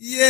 வாடி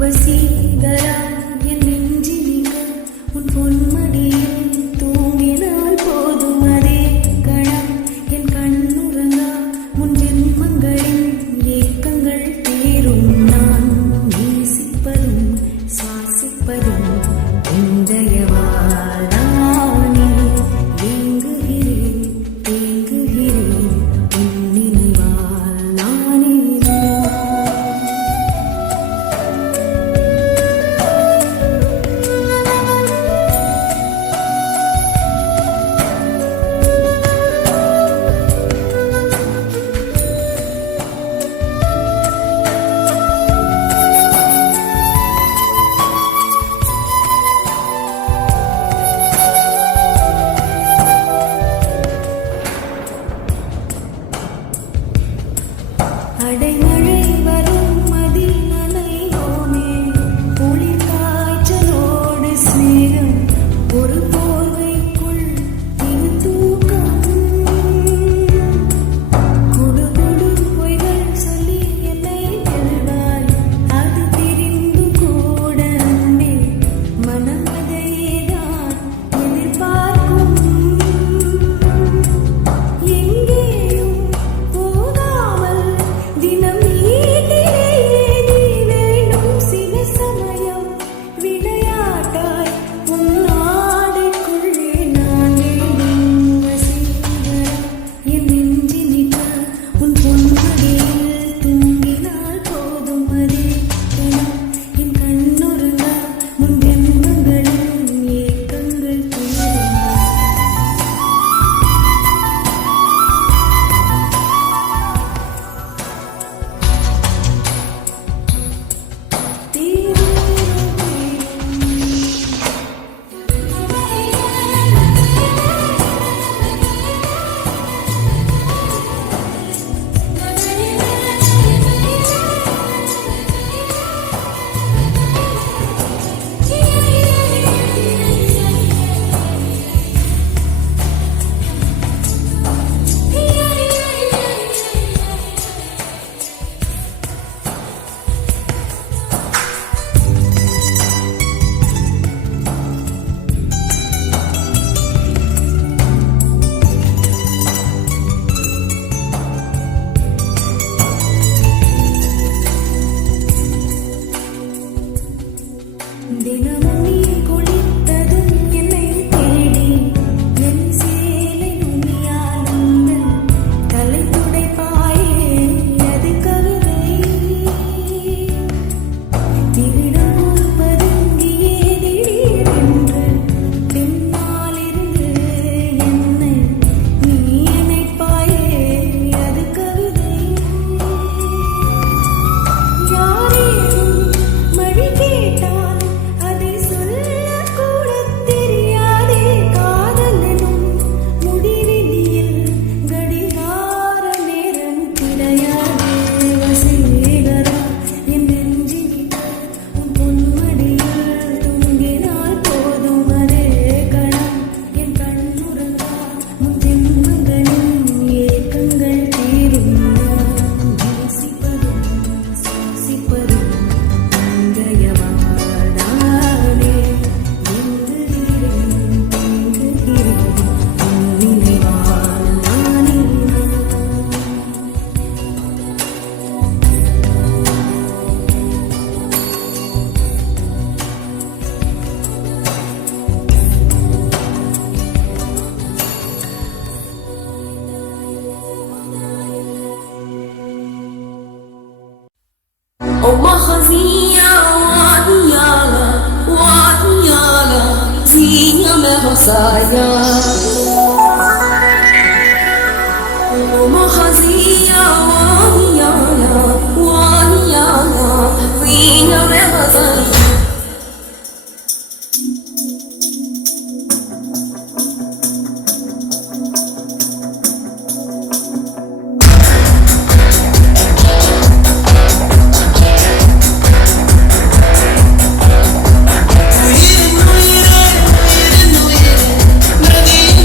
வசீகரா என் நெஞ்சினிக்க உன் பொன்மடியில் தூங்கினால் போதும் அதே கணம் என் கண்ணுறங்கா முன் ஜென்மங்களின் ஏக்கங்கள் தீரும் நான் நேசிப்பதும் சுவாசிப்பதும் இந்தயவாளானே ஏங்குகிறேன் தேங்குகிறேன் உன் நினைவால் நானே அடைமழை வரும் அதில் நனைவோமே குளிர் காய்ச்சலோடு ஸ்நேகம் ஒரு போர்வைக்குள் திரு தூக்கம் குடு குடு பொய்கள் சொல்லி என்னை வெல்வாய் அது தெரிந்தும் கூட அன்பே மனம் அதையேதான் எதிர்பார்க்கும் எங்கேயும் போகாமல் தினம் நீதிலேயே நீ வேண்டும் சில சமயம் விளையாட்டாய் உன் ஆடைக்குள்ளே நான் வேண்டும் வசீகரா என் நெஞ்சினிக்க உன் பொன்மடியில் தூங்கினால் போதும் அதே கணம் என் கண்ணுறங்கா முன் ஜென்மங்களின் ஏக்கங்கள் தினமும் நீ குளித்ததும் என்னை தேடி என் சேலை நுனியால் உந்தன் தலை துடைப்பாயே அது கவிதை திருடமும் பதுங்கியே திடீரென்று பின்னாலிருந்து என்னை நீ அணைப்பாயே அது கவிதை யாரேனும் மழை கேட்டால் அதை சொல்லக்கூடத் தெரியாதே காதல் எனும் முடிவிலியில் கடிகார நேரம் கிடையாதே வசீகரா என் நெஞ்சினிக்க உன் பொன்மடியில் தூங்கினால் போதும் அதே கணம் என் கண்ணுறங்கா முன் ஜென்மங்களின் ஏக்கங்கள் தீரும் நான் நேசிப்பதும் சுவாசிப்பதும் இந்தயவாளானே ஏங்குகிறேன் தேங்குகிறேன் உன் நினைவால் நானே ومخزية وعيالة وعيالة زينة مغصايا ومخزية وعيالة وعيالة زينة مغصايا Nuire, nuire, nuire, nuire,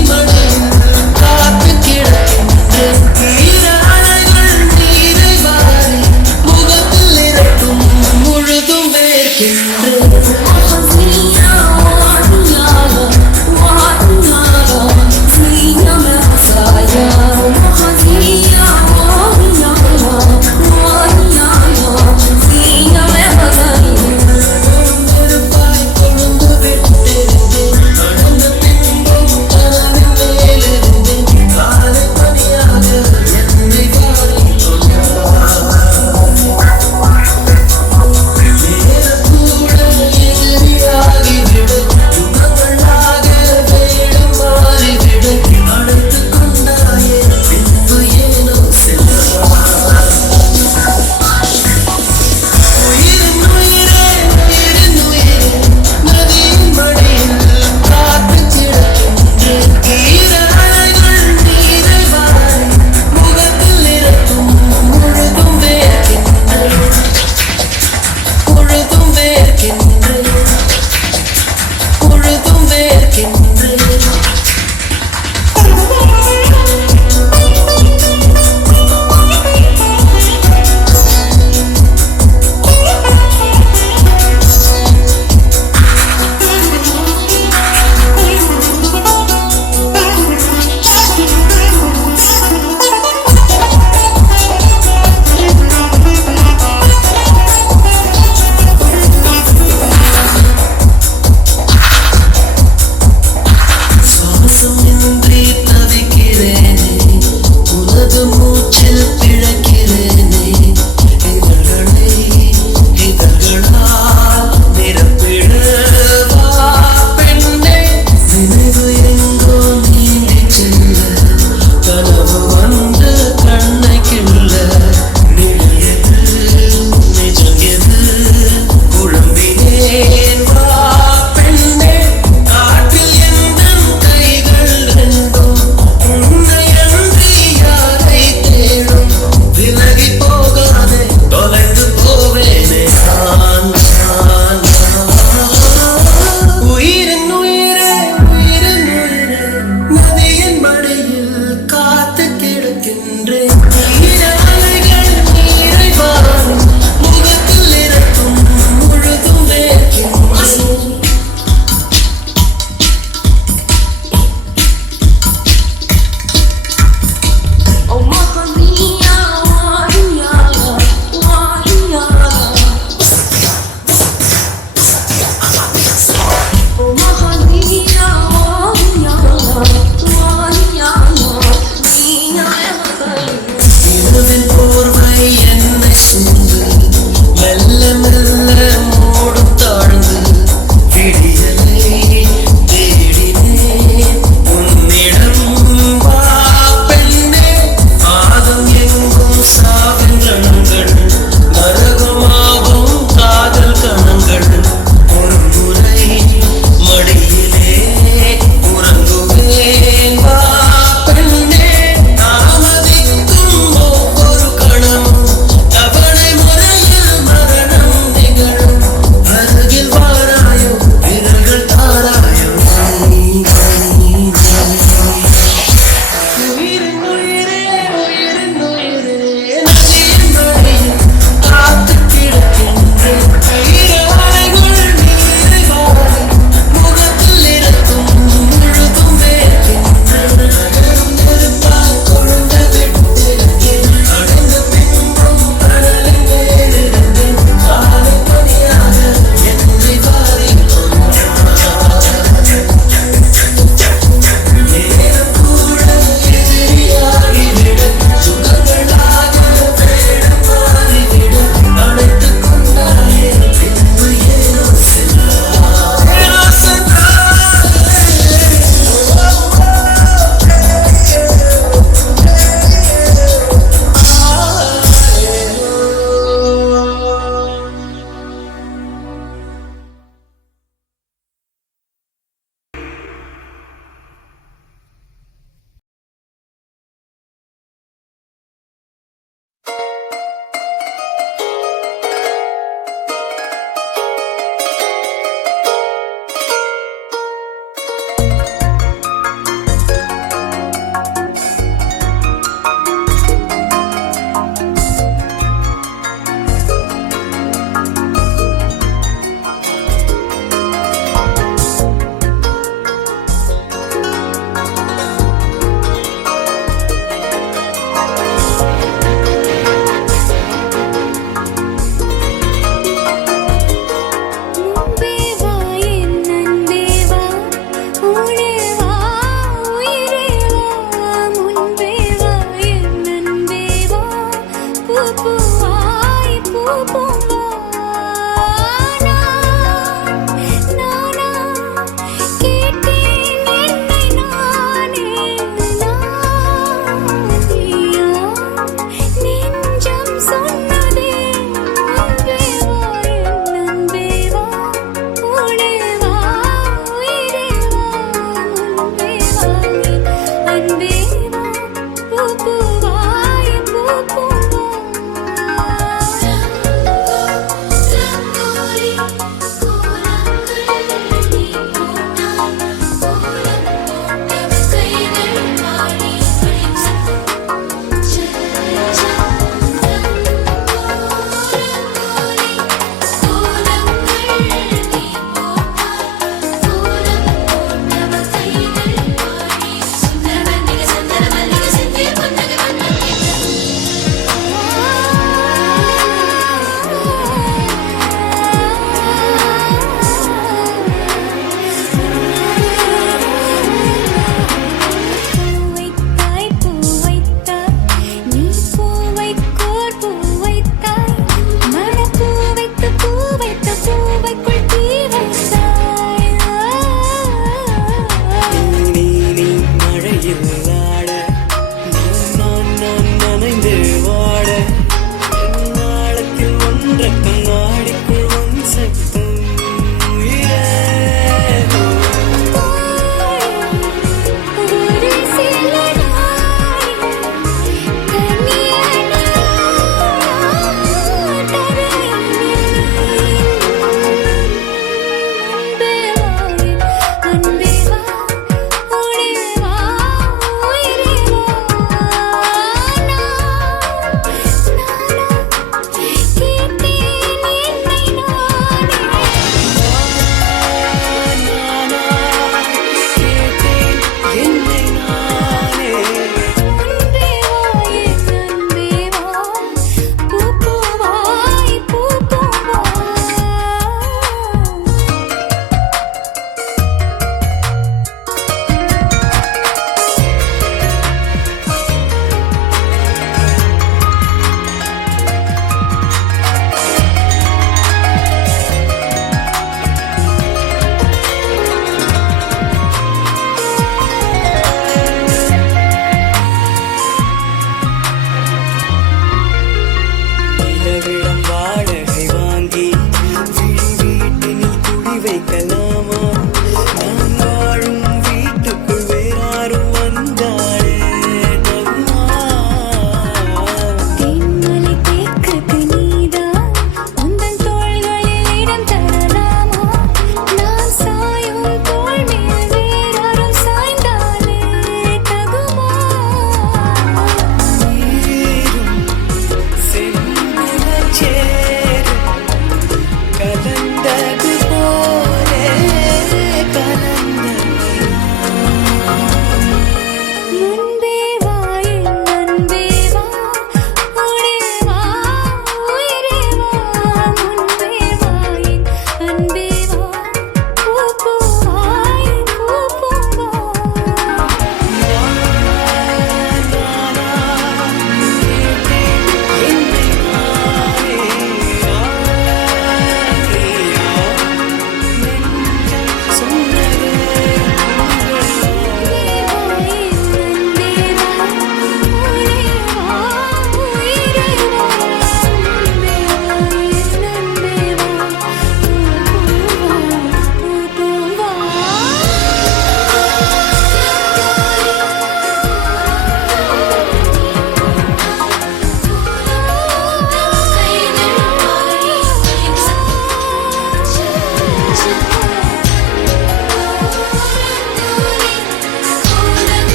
கலந்தது போலே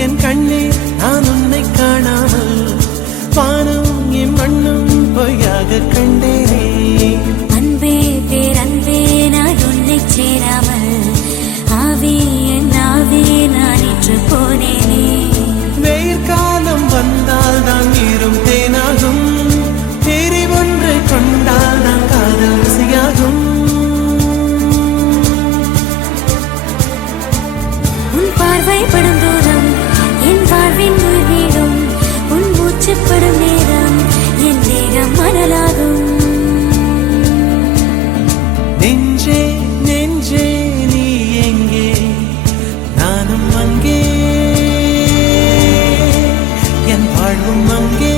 என் கண்ணே நான் உன்னை காணாமல் வானம் என் மண்ணும் பொய்யாக கண்டேனே. அன்பே பேரன்பே நான் உன்னை சேராமல் ஆவே என் ஆவே நான் இன்று போனேனே. வெயிற்காலம் வந்தால் தான் நீரும் தேனாகும், தேரி ஒன்று கொண்டால் தான் காதல் ருசியாகும். உன் பார்வைப்படும் தூரம் என் பார்வின் வீடும், உன் மூச்சுப்படும் நேரம் என் தேகம் மணலாகும். நெஞ்சே நெஞ்சே நீ எங்கே, நானும் அங்கே, என் வாழ்வும் அங்கே.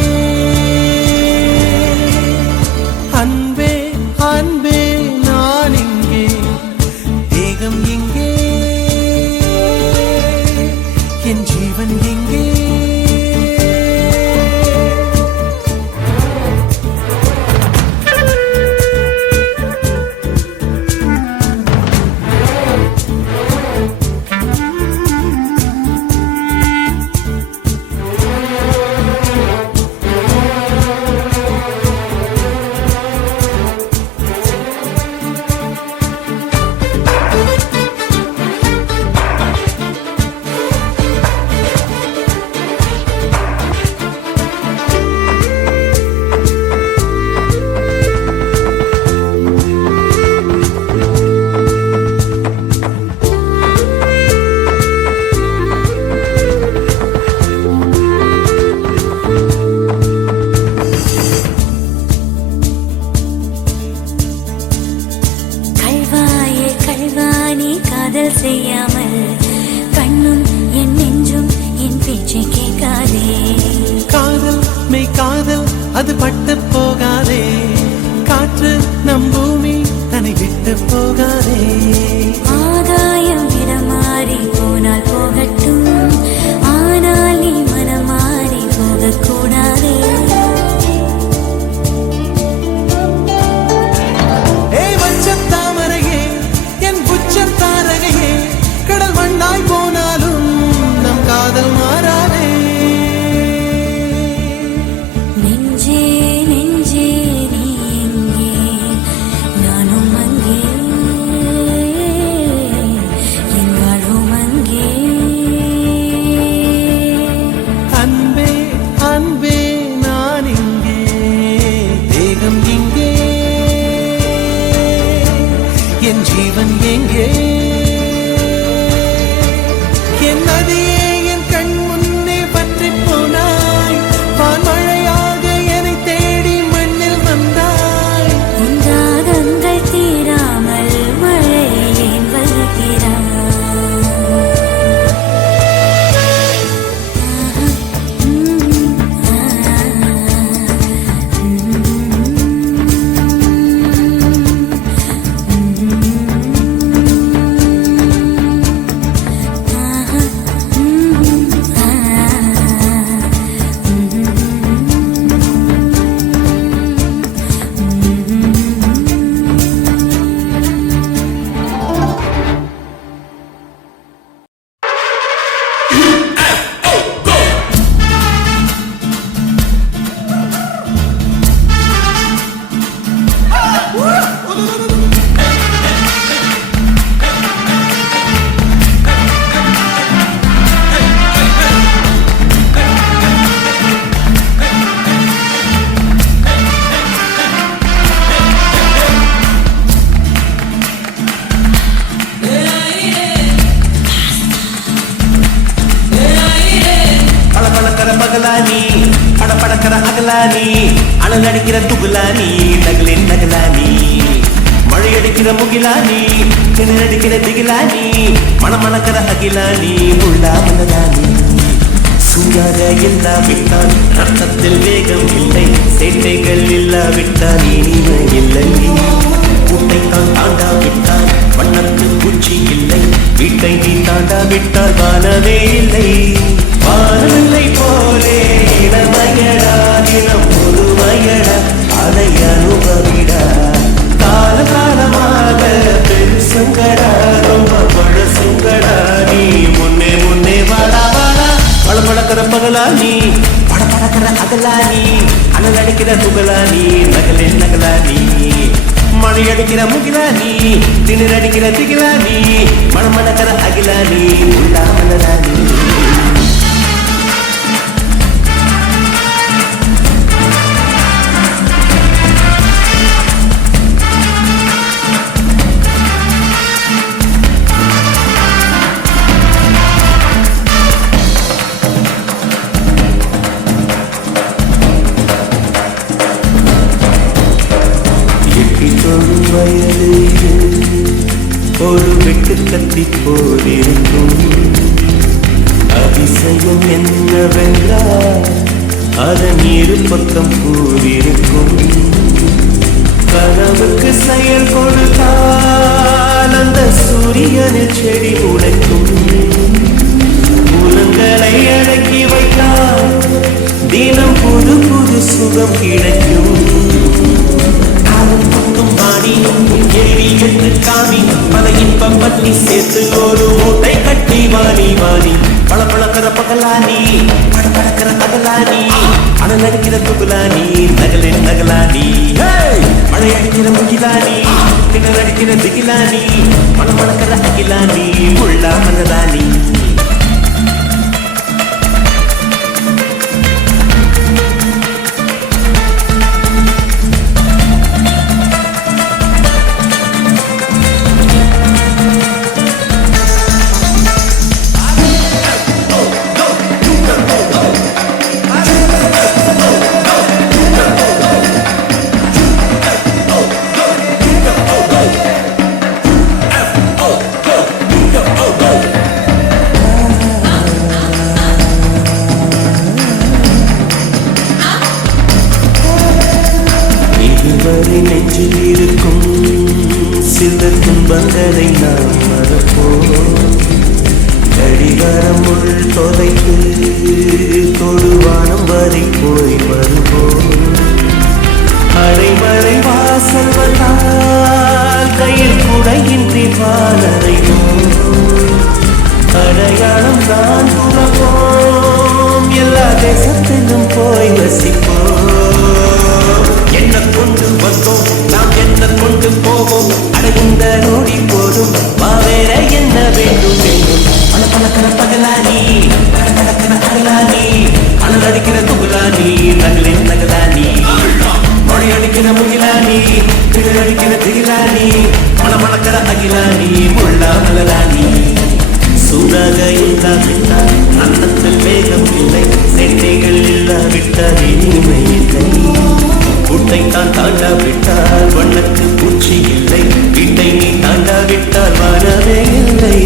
அன்பே அன்பே நான் இங்கே, தேகம் எங்கே, என் ஜீவன் எங்கே. கல்வாயே கல்வானி காதல் செய்யாமல் கண்ணும் என் நெஞ்சும் என் பேச்சை கேட்காதே. காதல் மெய் காதல் அது பட்டு போகாதே, காற்று நம் பூமி தன்னை விட்டு போகாதே. ஆகாயம் இடமாறி போனால் போகட்டும், ஆனால் நீ மனம் மாறி போகக்கூடாதே. ஏய் வச்சத் தாமரையே, என் புச்சத் தாரகையே, கடல் மண்ணாய் போனாலும் நம் காதல் மாறாதே. நெஞ்சே நெஞ்சே நீ எங்கே, நானும் அங்கே, என் வாழ்வும் அங்கே. அன்பே அன்பே நான் இங்கே, தேகம் எங்கே, என் ஜீவன் எங்கே. என் நதியே என் கண் முன்னே பற்றி போனாய், வான்மழையாக என்னை தேடி மண்ணில் வந்தாய். உன் தாகங்கள் தீராமல் மழையில் ஏன் வருகிறாய்? பகலானி படபடக்கிற அகலானி, அனல் அடிக்கிற துகுலானி, நகலின் நகலானி, மழையடிக்கிற முகிலானி, கிணறடிக்கிற திகிலானி, மணமணக்கிற அகிலானி, உள்ளாமலானி. சூடாக இல்லாவிட்டால் ரத்தத்தில் வேகம் இல்லை, சேட்டைகள் இல்லாவிட்டால் இனிமை இல்லை. கூட்டைத்தான் தாண்டாவிட்டால் வண்ணத்து பூச்சி இல்லை, வீட்டை நீ தாண்டாவிட்டால் வானவே இல்லை. வானவில்லை போலே இளமையடா, தினம் ஒரு வயடா, அதை அனுபவிடா. காலகாலமாக பெருசுங்கடா, ரொம்ப பழசுங்கடா, நீ முன்னே முன்னே வாடா வாடா. அகலானி அனல் அடிக்கிற துகலானி நகலே நகலானி மழை அடிக்கிற முகிலானி திணர் அடிக்கிற திகிலானி மணமணக்கிற அகிலானி உள்ளா மலரானி வயது ஒரு வெட்டு கத்தி போலிருக்கும் அதிசயம் என்னவென்றால் அதன் இரு பக்கம் கூறியிருக்கும் கனவுக்கு செயல் கொடுத்தால் அந்த சூரியனில் செடி உடைக்கும் புலங்களை அடக்கி வைத்தால் தினம் புது புது சுகம் கிடைக்கும் ஏறி என்று காமி பல இன்பம் பற்றி சேர்த்து ஒரு மூட்டை கட்டி வாணி வாணி பளபளக்கிற பகலானி படபடக்கிற பகலானி அனல் அடிக்கிற துகுலானி நகலே நகலானி மழை அடிக்கிற முகிலானி கிணறு அடிக்கிற திகிலானி மணமணக்கிற அகிலானி உள்ளா மலரானி நெஞ்சில் இருக்கும் சில துன்பங்களை நாம் மறப்போம் கடிகாரம் உள் தொலைத்து தொடுவானம் வரை போய் வருவோம் அடைமழை வாசல் வந்தால் கையில் குடையின்றி பாலடைவோம் அடையாளம் தான் துறப்போம் எல்லா தேசத்திலும் போய் வசிப்போம் என்ன கொண்டு வந்தோம் நாம் என்ன கொண்டு போவோம் அடைந்த நோடி போதும் வேற என்ன வேண்டும் வேண்டும் பளபளக்கிற பகலானி கடகடக்கிற அகலானி அனல் அடிக்கிற துகுலானி நகலே நகலானி மொழி அடிக்கிற முகிலானி கிணறு அடிக்கிற திகிலானி மணமணக்கிற அகிலானி உள்ளா மலரானி சூடாக இல்லாவிட்டால் அன்னத்தில் வேகம் இல்லை சென்னைகள் இல்லாவிட்டால் இனிமை இல்லை கூட்டைத்தான் தாண்டாவிட்டால் வண்ணத்து பூச்சி இல்லை வீட்டை நீ தாண்டாவிட்டால் வானமே இல்லை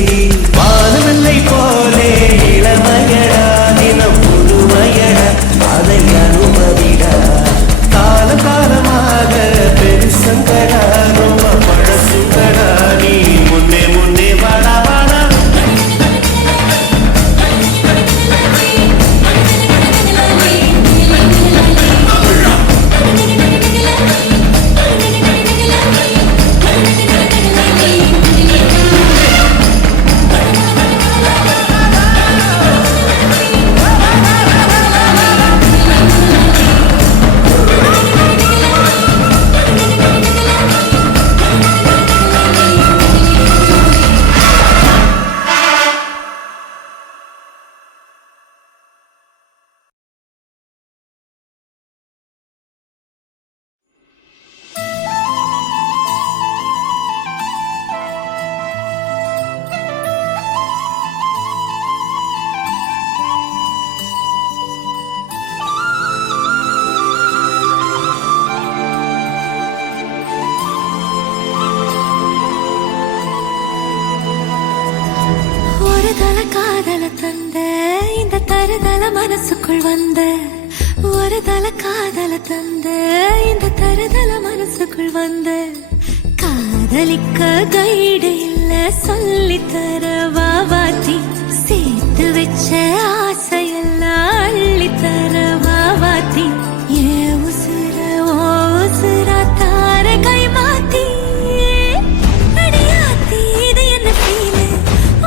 வானவில்லை போலே இளமையடா தினம் புதுமையடா அதை அனுமதிடா கால காலமாக பெருசங்கடா ரொம்ப பழசுங்கடா நீ முன்னே முன்னே வாடா வாடா மனசுக்குள் வந்த ஒரு தல காதல தந்த இந்த தருதல மனசுக்குள் வந்த காதலிக்க கைடு இல்ல சொல்லித்தர வாவாத்தி சேர்த்து வச்ச ஆசையெல்லாம் அள்ளித்தர வாவாத்தி ஏ உசுர ஓ உசுரா தார கை மாத்தி அடியாத்தி இது என்ன ஃபீலு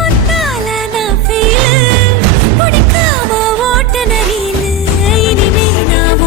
ஒன்னால நான் ஃபீலு பிடிக்காம ஓட்ட நரீலு இனிமே நான்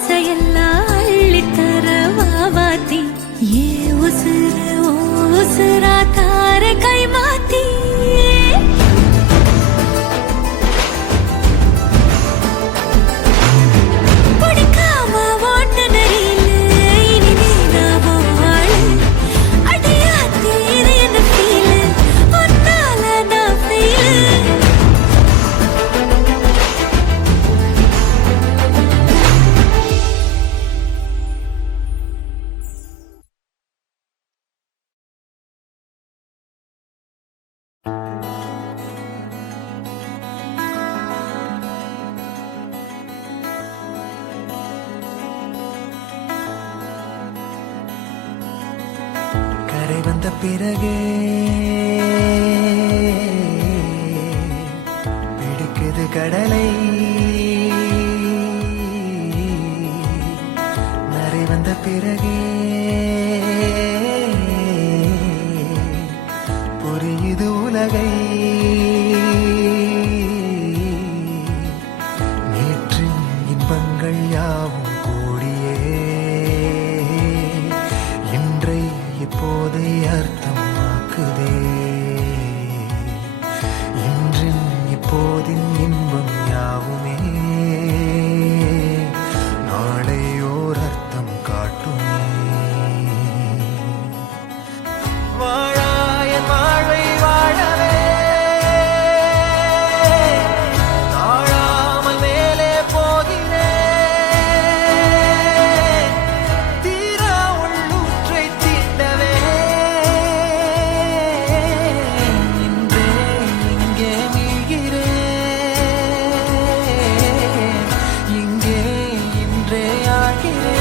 ஆசையெல்லாம் அள்ளித்தர வாவாத்தி ஏ உசுறு ஓ உசுரா தார கை மாத்தி பிடிக்காம ஓட்ட நரியில இனி நீனாவோ ஆளு அடியாத்தி இது என்ன ஃபீலு ஒன்னால நான் ஃபீலு கரை வந்த பிறகே பிடிக்குது கடலை நரை வந்த பிறகே புரியுது உலகை நேற்றின் இன்பங்கள் யாவும் கூடியே இன்றை இப்போதை அர்த்தமாக்குதே இன்றின் இப்போதின் இன்பம் யாவுமே நாளை ஓர் அர்த்தம் காட்டுமே வாழாய வாழ்வை வாழவே தாழாமல் மேலே போகிறேன் தீரா உள்ளூற்றை தீண்டவே இன்றே இங்கே மீழ்கிறேன் இங்கே இன்றே ஆகிறேன்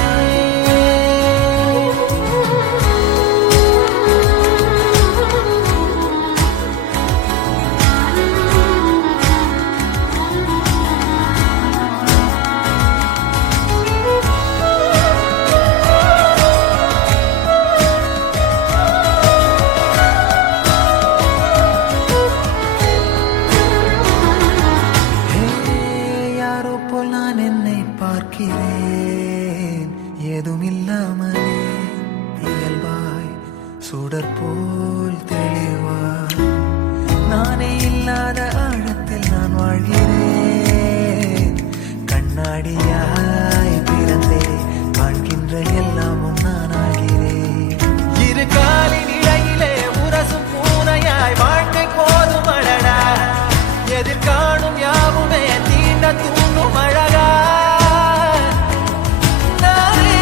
யாரோ போல் நான் என்னை பார்க்கிறேன் ஏதுமில்லாமலே இயல்பாய் சுடர் போல் தெளிவாய் நானே இல்லாத ஆழத்தில் நான் வாழ்கிறேன் கண்ணாடியாய் பிறந்தே காண்கின்ற எல்லாமும் நான் ஆகிறேன் இரு காலின் இடையிலே உரசும் பூனையாய் வாழ்க்கை போதும் அழடா எதிர்காணும் யாவுமே தீண்ட தூண்டும் அழகா நானே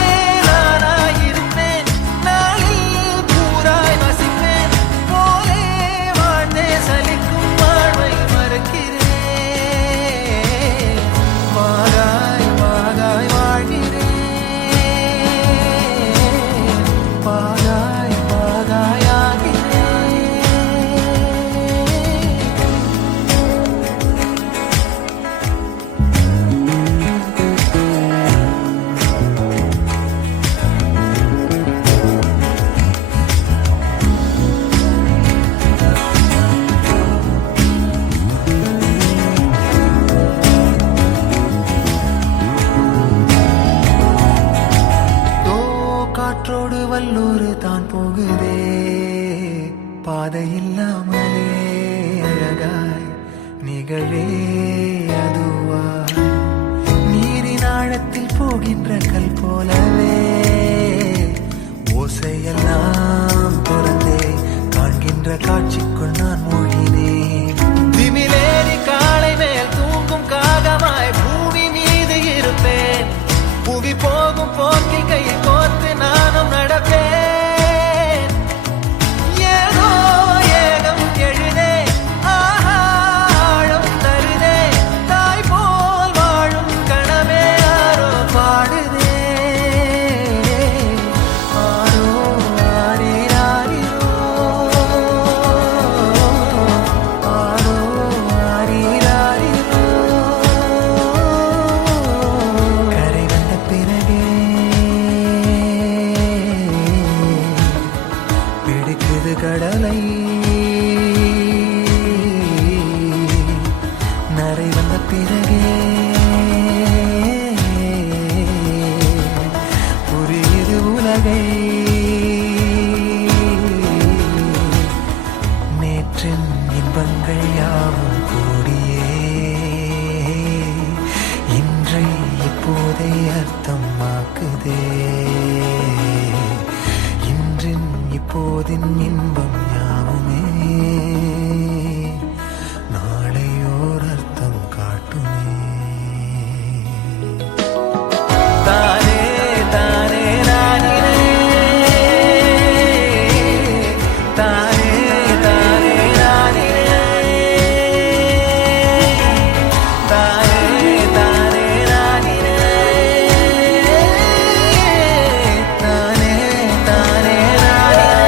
நானாயிருப்பேன் நாளில் பூராய் வசிப்பேன் போலே வாழ்ந்தே சலிக்கும் வாழ்வை மறுக்கிறேன் வாகாய் வாகாய் வாழ்கிறேன் வாகாய் வாகாய் ஆகிறேன் தோ காற்றோடு வல்லூர் தான் போகுதே பாதை இல்லாமலே அழகாய் நிகழே அதுவாய் நீரின் ஆழத்தில் போகின்ற கல் போலவே ஓசையெல்லாம் துறந்தே காண்கின்ற காட்சிக்குள் நான் மூழ்கினேன் திமிலேறி காலை மேல் தூங்கும் காகமாய் பூமி மீது இருப்பேன் புவி போகும் போக்கில் கை கோர்த்து நானும் நடப்பேன் ஏதோ ஏகம் எழுதே ஆழம் தருதே தாய் போல் வாழும் கணமே யாரோ பாடுதே ஆரோ ஆரீராரிரோ ஆரோ ஆரீராரிரோ கரை வந்த பிறகே பிடிக்குது கடலை நரை வந்த பிறகே ஓரர்த்தம் ஆக்குதே இன்றின் இப்போதின் இன்பம் யாவுமே நாளை ஓரர்த்தம் காட்டுமே தானே தானே நானினே தானே தானே நானினே தானே தானே நானினே தானே தானே நானினே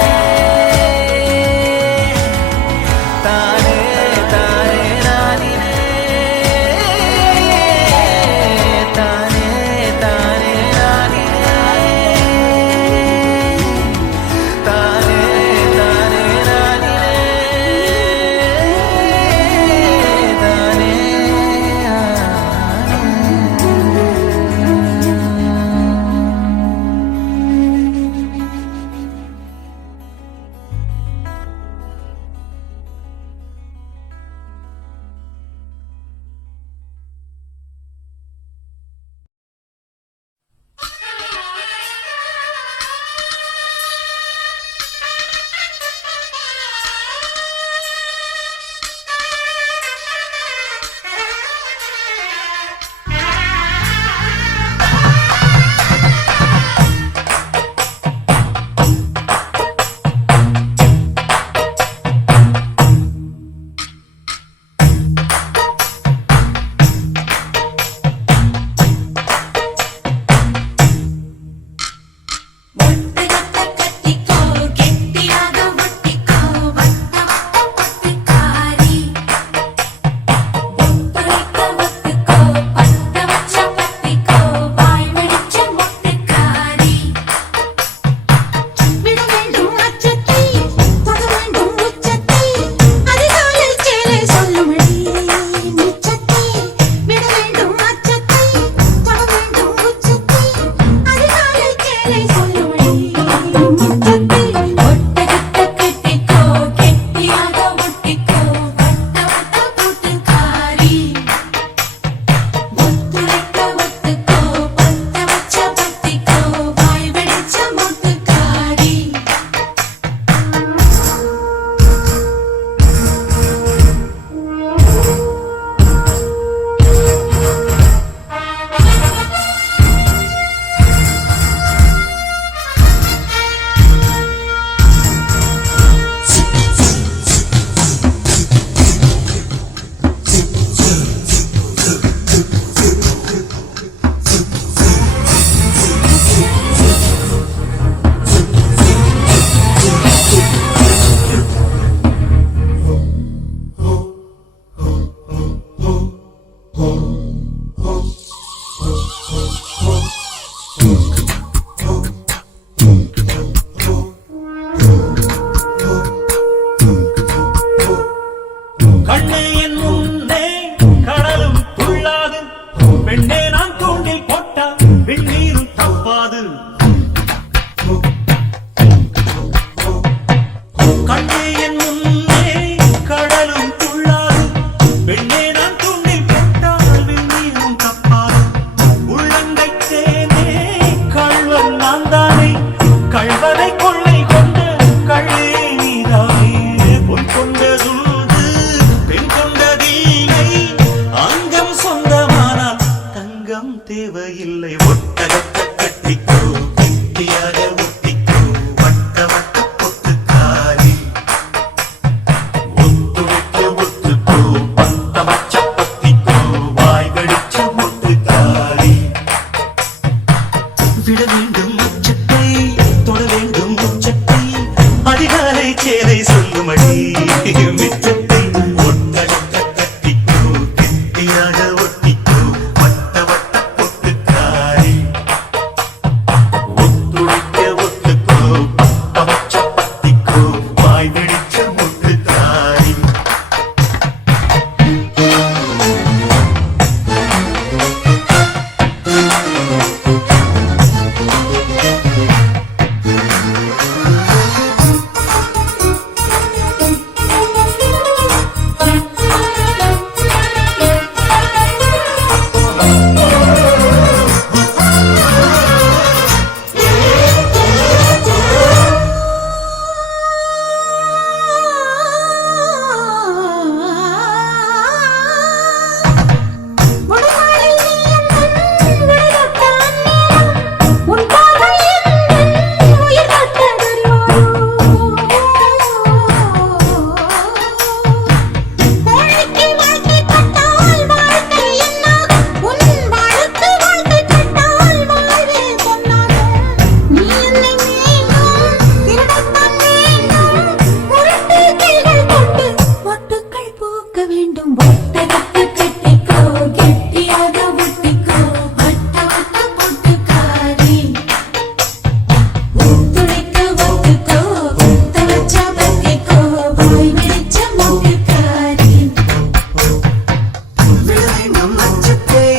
வேண்டும் அச்சத்தை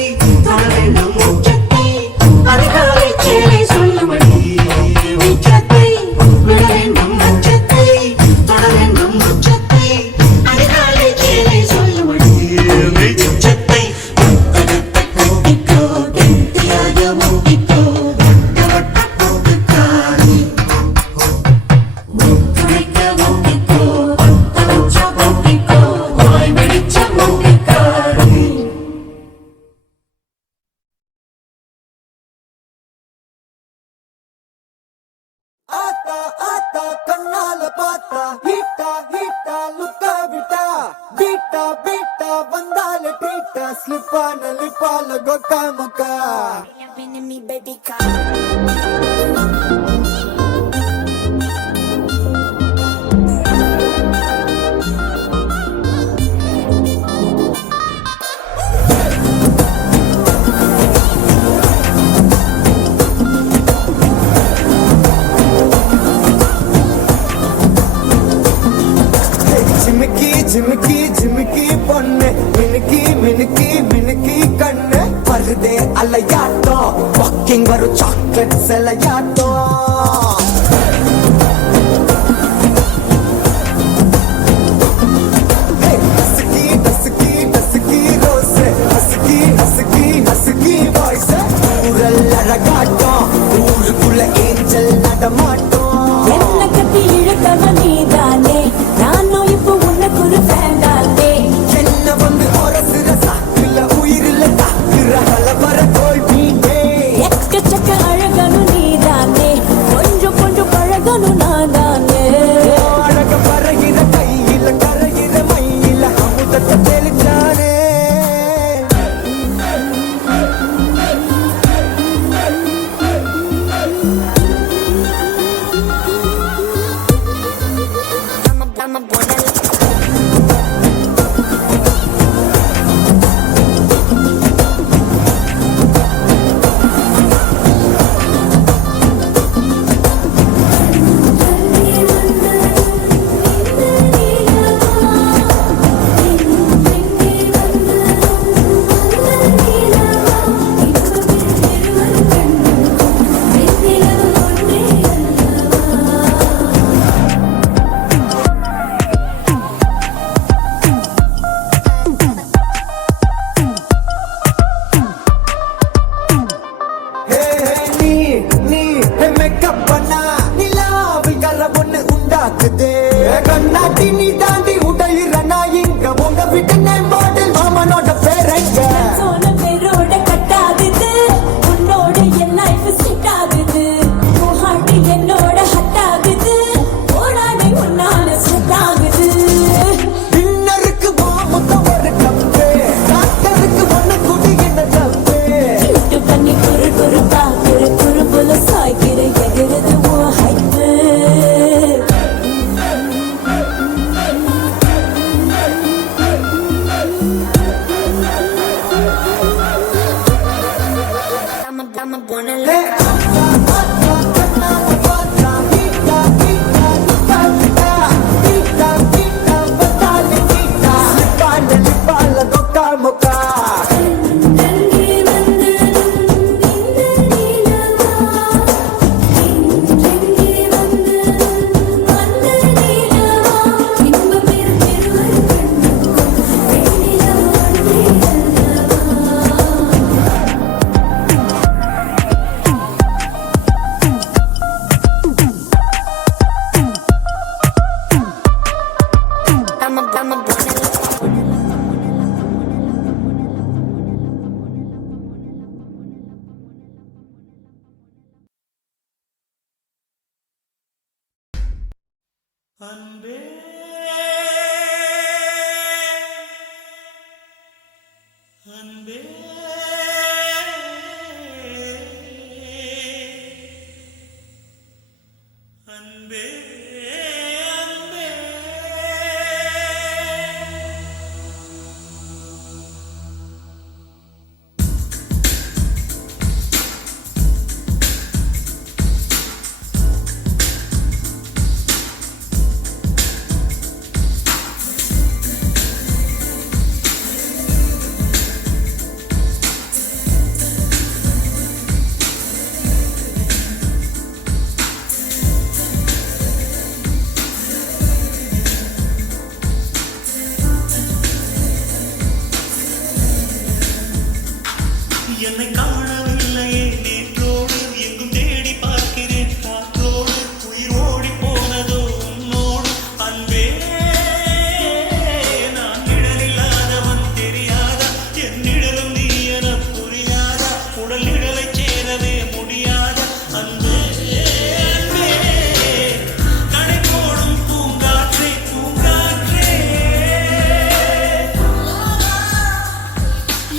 தொட வேண்டும் உச்சத்தை அதிகாலை சேலை சொல்லுமடி உச்சத்தை விட வேண்டும் அச்சத்தை தொட வேண்டும் உச்சத்தை அதிகாலை சேலை சொல்லுமடி உச்சத்தை கூட்டிக்கோ கெட்டியாக மூட்டிக்கோ மூட்டுக்காரி மூட்டுரைக்க மூட்டிக்கோ பத்தவச்ச மூட்டிக்கோ வாய் வெடிச்ச மூட்டிக்காரி ஆத்தா ஆத்தா கண்ணால பார்த்தா ஹீட்டா ஹீட்டா லுக்கா விட்டா பீட்டா பீட்டா வந்தால ட்ரீட்டா ஸ்லிப்பான லிப்பால கொக்கா முக்கா ஜிமிக்கி ஜிமிக்கி ஜிமிக்கி பொண்ணு மினுக்கி மினுக்கி மினுக்கி கண்ணு வருதே அலையாட்டம் வாக்கிங் வரும் சாக்லேட் செலையாட்டம் husky husky husky rose husky husky husky voice குரல் அழகாட்டம் ஊருக்குள்ள ஏஞ்சல் நடமாட்டம் என்ன கட்டி இழுத்தவன் நீதானே நானும் இப்போ உனக்கு ஒரு வேண்டாதே என்ன வந்து அரசுற சாக்குல உயிரில்ல தாக்குற கலவர தோல் வீணே எக்கச்சக்க அழகனும் நீதானே கொஞ்சம் கொஞ்சம் பழகனும் நான் தானே அழக பறகிற கையில கரைகிற மயில அமுதத்தை தெளிச்சானே நீ மேக்கப் பண்ணா நிலாவில் கர ஒண்ணு உண்டாக்குதே கண்ணாட்டி நீ தாண்டி உடையிற நான் இங்க உங்க வீட்டு நேம் பாட்டில் மாமனோட பேரங்க சோன பேரோட கட்டாகுது உன்னோட என் லைஃப் செட் ஆகுது உன் என்னோட ஹட் ஆகுது ஓடாடி உன்னால செட் ஆகுது டின்னருக்கு மாமுத்த ஒரு கப்பு டாக்டருக்கு ஒண்ணு குடி என்ன தப்பு இட்டு பண்ணி குறு குறு பாக்குற குறும்புல சாய்க்கிற எகிறது உன் ஹைப்பு அன்பே அன்பே அன்பே அன்பே என்னை காணவில்லையே நேற்றோடு எங்கும் தேடி பார்க்கிறேன் காற்றோடு உயிர் ஓடி போனதோ உன்னோடு அன்பே நான் நிழலில்லாதவன் தெரியாதா என் நிழலும் நீ என புரியாதா உடல் நிழலை சேரவே முடியாதா அன்பே அன்பே கடை போடும் பூங்காற்றே பூங்காற்றே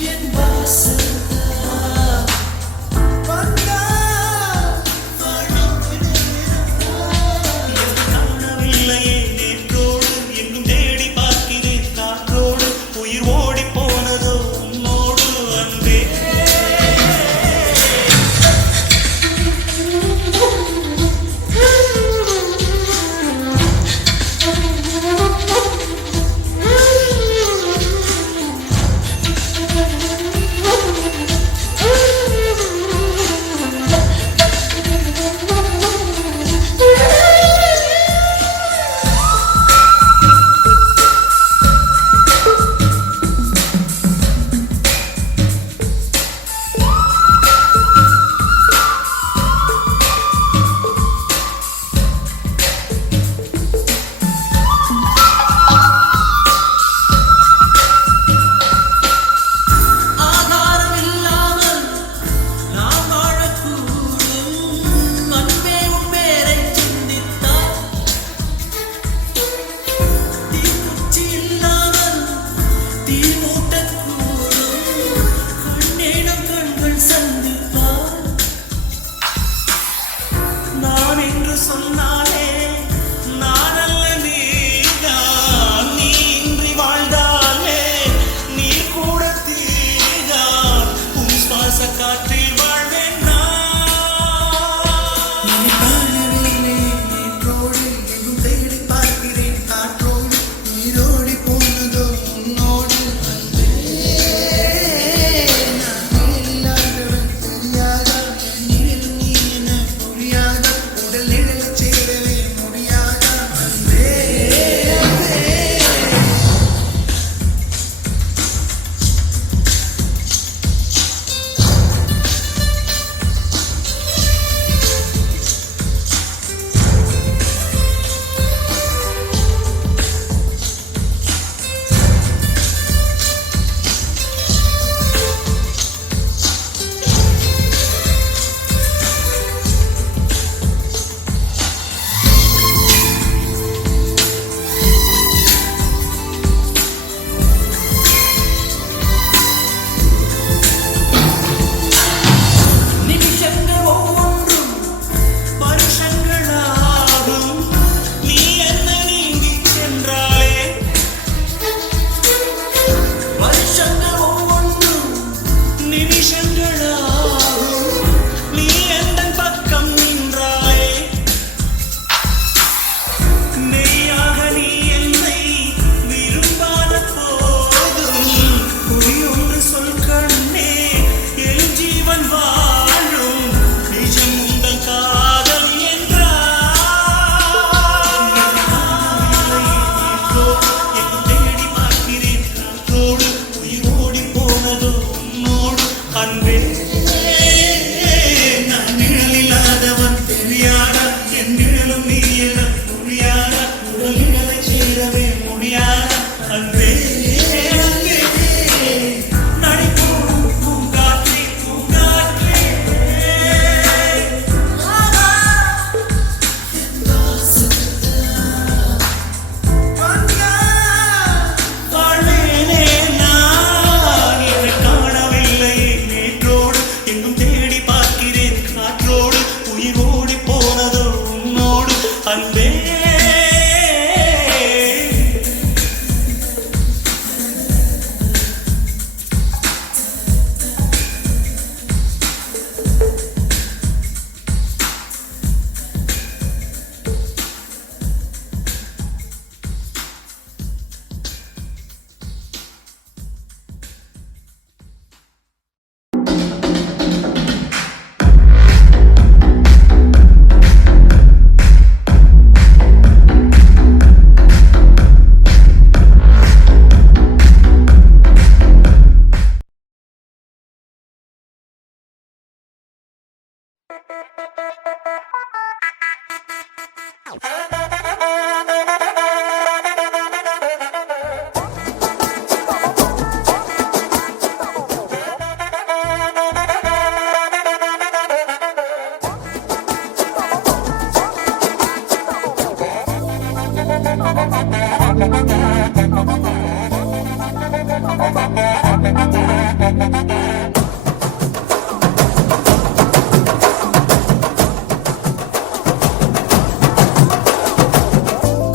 என் வாசல் காணவில்லையே நேற்றோடு எங்கும் தேடி பார்க்கிறேன் காற்றோடு உயிர் ஓடி போனதோ உன்னோடு அன்பே ஆதாரம் இல்லாமல் நாம் வாழக்கூடும் அன்பே உன் பேரை சிந்தித்தால் தீக்குச்சி இல்லாமல் தீ மூட்டக்கூடும் கண்ணேடம் கண்கள் சந்திப்பால் நான் என்று சொன்னாலே நான் அல்ல நீதான் நீ இன்றி வாழ்ந்தாலே நீ கூட தீதான் உன் சுவாச காற்றில் வாழ்வேன் நான் காணவில்லை நேற்றோடு எங்கும் தேடி பார்க்கிறேன் காற்றோடு உயிரோடி போனதோ உன்னோடு அன்பே நான் இல்லாதவன் தெரியாதா என் நிழல் நீ என புரியாதா உடல் நிழல் சேரவே முடியாதா அன்பே நிமிஷங்கள் ஒவ்வொன்றும் வருஷங்களாகும் நீ என்ன நீங்கி சென்றாலே வருஷங்கள் ஒவ்வொன்றும் நிமிஷங்களாகும் நீ எந்தன் பக்கம் நின்றாலே மெய்யாக நீ என்னை விரும்பாத போதும் பொய்யொன்று சொல் கண்ணே என் ஜீவன் வாழும் நிஜம் உந்தன் காதல் எங்கும் தேடி பார்க்கிறேன் காற்றோடு உயிர் ஓடி போனதோ உன்னோடு அன்பே நான் நிழலில்லாதவன் தெரியாதா என் நிழலும் நீ என புரியாதா உடல் நிழலை சேரவே முடியாதா அன்பே அன்பே நடிப்போடும் பூங்காற்றே பூங்காற்றே வாழ்வேனே நான் என்னை காணவில்லை நேற்றோடு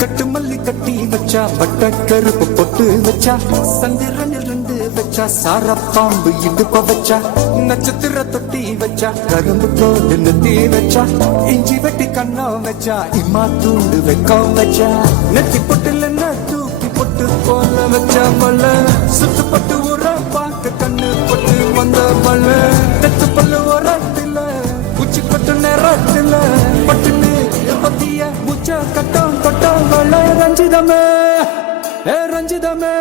கட்டு மல்லி கட்டி வச்சா வட்ட கருப்பு பொட்டு வச்சா சந்திரனில் இருந்து வச்சா சார பாம்பு இடுப்ப வச்சா நட்சத்திர தொட்டி வச்சா கரும்பு தோடு நெத்தி வச்சா இஞ்சி வெட்டி கண்ணம் வச்சா இம்மா தூண்டு வெக்கம் வச்சா நெத்தி பொட்டுல தூக்கி பொட்டு போல வச்சா மல்ல சுத்து பட்டு உர பார்க்க கண்ணு பொட்டு வந்த மல்ல நெத்து பல்லு உரத்துல உச்சி பட்டு நேரத்துல பட்டுன்னு பத்திய முச்ச கட்டம் கட்டம் வள ரஞ்சிதமே ஹே ரஞ்சிதமே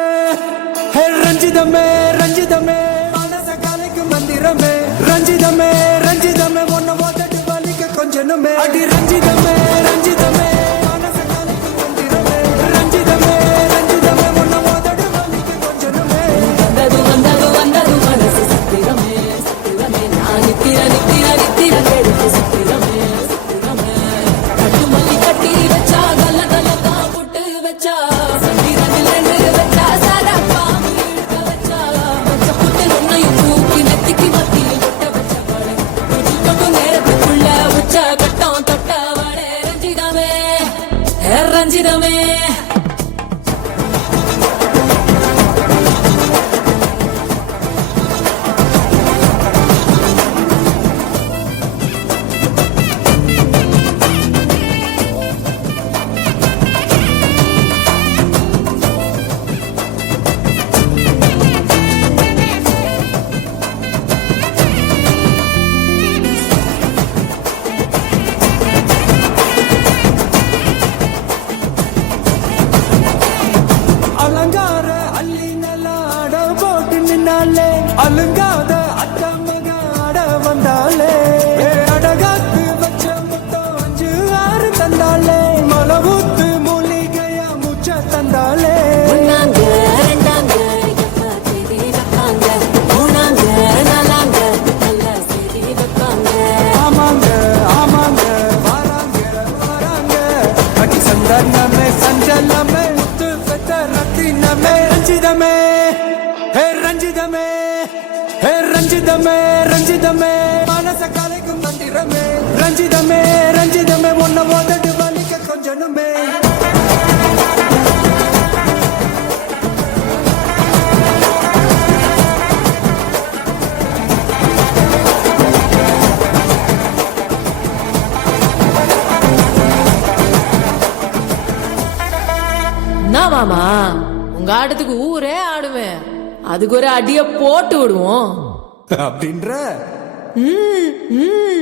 ஹே ரஞ்சிதமே ரஞ்சிதமே மனச காலைக்கு மந்திரமே ரஞ்சிதமே ரஞ்சிதமே ஒன்ன ஓதட்டு வலிக்க கொஞ்சனுமே அடி ரஞ்சிதமே ரஞ்சிதமே மனச காலைக்கு மந்திரமே ரஞ்சிதமே ரஞ்சிதமே ஒன்ன ஓதட்டு வலிக்க கொஞ்சனுமே வந்தது வந்தது வந்தது மனசு சத்திரமே சத்திரமே நான் நித்திர நித்திர நித்திர கேடுத்து சத்திரமே சத்திரமே கட்டு மல்லி கட்டி வச்சா கல்ல கல்ல தான் புட்டு வச்சா சந்திரனில் இருந்து வச்சா சாரா பாம்பு இழுக்க வச்சா வச்ச புட்டு ஒன்னையும் தூக்கி நெத்திக்கு மத்தியில் ஒட்ட வச்ச வடை கொஞ்சம் தொட்டு நேரத்துக்குள்ள உச்ச கட்டம் தொட்ட வடை ரஞ்சிதமே ரஞ்சிதமே அலங்கார அள்ளி நல்லாட போட்டு நின்னாலே அலங்காத அத்த மக ஆட வந்தாலே அடகாத்து வச்ச முத்தம் 5 6 தந்தாலே மலவூத்து மூலிகையா முச்ச தந்தாலே ஒன்னாங்க ரெண்டாங்க எப்ப தேதி வைப்பாங்க மூணாங்க நாலாங்க நல்ல செய்தி வைப்பாங்க ஆமாங்க ஆமாங்க வராங்க வராங்க அடி சந்தனமே சஞ்சலமே முத்து பெத்த ரத்தினமே ரஞ்சிதமே ஹே ரஞ்சிதமே ஹே ரஞ்சிதமே ரஞ்சிதமே மனச கலைக்கும் மந்திரமே ரஞ்சிதமே ரஞ்சிதமே ஒன்ன ஓதட்டு வலிக்க கொஞ்சனுமே என்ன மாமா உங்க ஆட்டத்துக்கு ஊரே ஆடுவேன் அதுக்கு ஒரு அடிய போட்டு விடுவோம் அப்படின்ற ம், ம்.